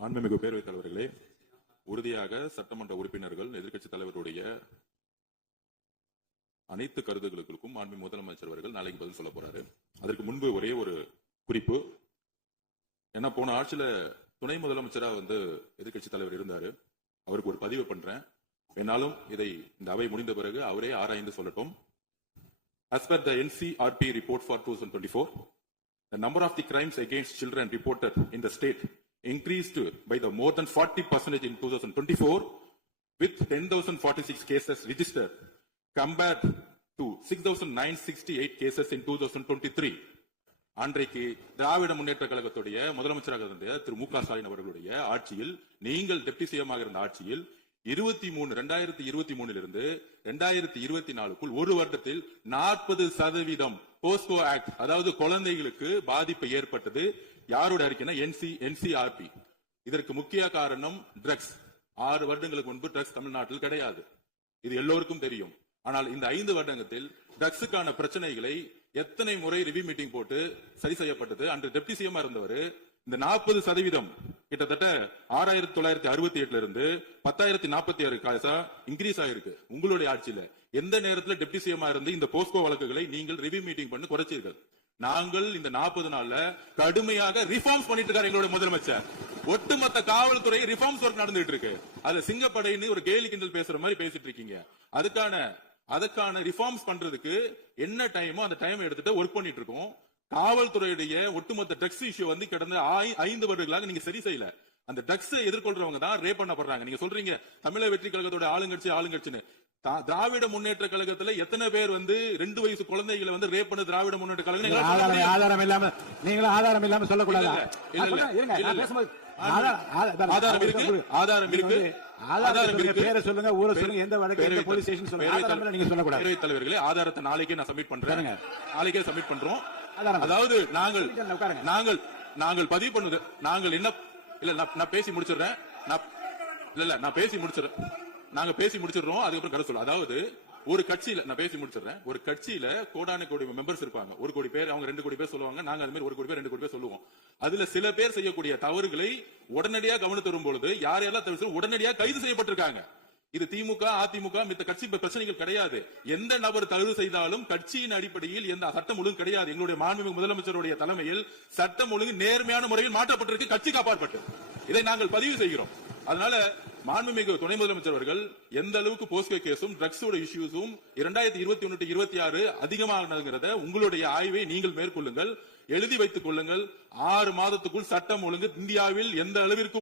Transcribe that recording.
மாண்புமிகு பேரவைத் தலைவர்களே, உறுதியாக சட்டமன்ற உறுப்பினர்கள் எதிர்க்கட்சித் தலைவருடைய அனைத்து கருத்துக்களுக்கும் மாண்புமிகு முதலமைச்சர் அவர்கள் நாளைக்கு பதில் சொல்ல போறாரு. அதற்கு முன்பு ஒரே ஒரு குறிப்பு. ஏன்னா போன ஆட்சியில துணை முதலமைச்சரா எதிர்க்கட்சித் தலைவர் இருந்தாரு. அவருக்கு ஒரு பதிவு பண்றேன். என்னாலும் இதை இந்த அவை முடிந்த பிறகு அவரே ஆராய்ந்து சொல்லட்டும். As per the NCRP report for 2024, the number of the crimes against children reported in the state increased by the more than 40% in 2024, with 10,046 cases registered compared to 6,968 cases in 2023. அன்றைக்கு திராவிட முன்னேற்ற கழகத்துடைய முதலமைச்சராக இருந்த திரு மு க ஸ்டாலின் அவர்களுடைய ஆட்சியில், நீங்கள் டெப்டி சிஎம் இருந்த ஆட்சியில் 2023 இருந்து 2024 ஒரு வருடத்தில் 40% போஸ்கோ ஆக்ட், அதாவது குழந்தைகளுக்கு பாதிப்பு ஏற்பட்டது. யாரோட அறிக்கைனா NCRP. இதற்கு முக்கிய காரணம் ட்ரக்ஸ். 6 வருடங்களுக்கு முன்பு ட்ரக்ஸ் தமிழ்நாட்டில் கிடையாது, இது எல்லோருக்கும் தெரியும். ஆனால் இந்த 5 வருடத்தில் ட்ரக்ஸுக்கான பிரச்சனைகளை எத்தனை முறை ரிவ்யூ மீட்டிங் போட்டு சரி செய்யப்பட்டது. அன்று டெப்டி சிஎம் இருந்தவர் இந்த 40% கிட்டத்தட்ட 6,968 இருந்து 10,046 இன்கிரீஸ் ஆயிருக்கு. உங்களுடைய ஆட்சியில எந்த நேரத்தில் டெப்டி சிஎம் இருந்து இந்த போஸ்கோ வழக்குகளை நீங்கள் ரிவ்யூ மீட்டிங் பண்ணி குறைச்சீர்கள்? நாங்கள் இந்த 40 நாள்ல கடுமையாக ரிஃபார்ம்ஸ் பண்ணிட்டு இருக்காரு எங்களுடைய முதலமைச்சர். ஒட்டுமொத்த காவல்துறை ரிஃபார்ம்ஸ் ஒர்க் நடந்துட்டு இருக்கு. அது சிங்கப்படைன்னு ஒரு கேலி கிண்டல் பேசுற மாதிரி பேசிட்டு இருக்கீங்க. அதுக்கான ரிஃபார்ம்ஸ் பண்றதுக்கு என்ன டைமோ அந்த டைம் எடுத்துட்டு ஒர்க் பண்ணிட்டு இருக்கோம். காவல்துறையுடைய ஒட்டுமொத்த ட்ரக்ஸ் இஷ்யூ கடந்த 5 வருடங்களாக நீங்க சரி செய்யல. அந்த ட்ரக்ஸ் எதிர்கொள்றவங்க தான் ரேப் பண்ணப்படுறாங்க. நீங்க சொல்றீங்க தமிழக வெற்றி கழகத்தோட ஆளுங்கட்சின்னு. திராவிட முன்னேற்ற கழகத்துல எத்தனை பேர் 2 வயசு குழந்தைகளை ரேப் பண்ண திராவிட முன்னேற்ற கழகம் ஆதாரம் இல்லாம நீங்களும் ஆதாரம் இல்லாம சொல்லக்கூடாது. ஆதாரம் இருக்கு, ஆதாரம் இருக்கு. பேரை சொல்லுங்க, ஊரை சொல்லுங்க, எந்த வழக்கு போலீஸ் ஸ்டேஷன் சொல்லுங்க. நீங்க சொல்லக்கூடாது. பேரவைத் தலைவர்களே, ஆதாரத்தை நாளைக்கே நான் சப்மிட் பண்றேன். நாளைக்கே சப்மிட் பண்றோம். அதாவது நாங்கள் பதிவு பண்ணுது, நாங்கள் என்ன இல்ல நான் பேசி முடிச்சிடுறேன். நான் பேசி முடிச்சிடுறேன். நாங்க பேசி முடிச்சிடுறோம். அதுக்கப்புறம் கதை சொல்ல. அதாவது ஒரு கட்சியில நான் பேசி முடிச்சிடுறேன். ஒரு கட்சியில கோடான கோடி மெம்பர்ஸ் இருப்பாங்க. 1 கோடி பேர், அவங்க 2 கோடி பேர் சொல்லுவாங்க. நாங்க அது மாதிரி 1 கோடி பேர் 2 கோடி பேர் சொல்லுவோம். அதுல சில பேர் செய்யக்கூடிய தவறுகளை உடனடியாக கவனித்து வரும் பொழுது யார் யாரெல்லாம் தவிர உடனடியாக கைது செய்யப்பட்டிருக்காங்க. இது திமுக, அதிமுக மித்த கட்சி பிரச்சனைகள் கிடையாது. எந்த நபர் தவறு செய்தாலும் கட்சியின் அடிப்படையில் எந்த சட்டம் ஒழுங்கு கிடையாது. எங்களுடைய மாண்புமிகு முதலமைச்சருடைய தலைமையில் சட்டம் ஒழுங்கு நேர்மையான முறையில் மாற்றப்பட்டிருக்கு, கட்சி காப்பாற்றப்பட்டு. இதை நாங்கள் பதிவு செய்கிறோம். அதனால மாண்புமிகு துணை முதலமைச்சர் அவர்கள் எந்த அளவுக்கு போஸ்கோ கேஸும் ட்ரக்ஸோட இஷ்யூஸும் 2021-26 அதிகமாகிறத உங்களுடைய ஆய்வை நீங்கள் மேற்கொள்ளுங்கள், எழுதி வைத்துக் கொள்ளுங்கள். 6 மாதத்துக்குள் சட்டம் ஒழுங்கு இந்தியாவில் எந்த அளவிற்கு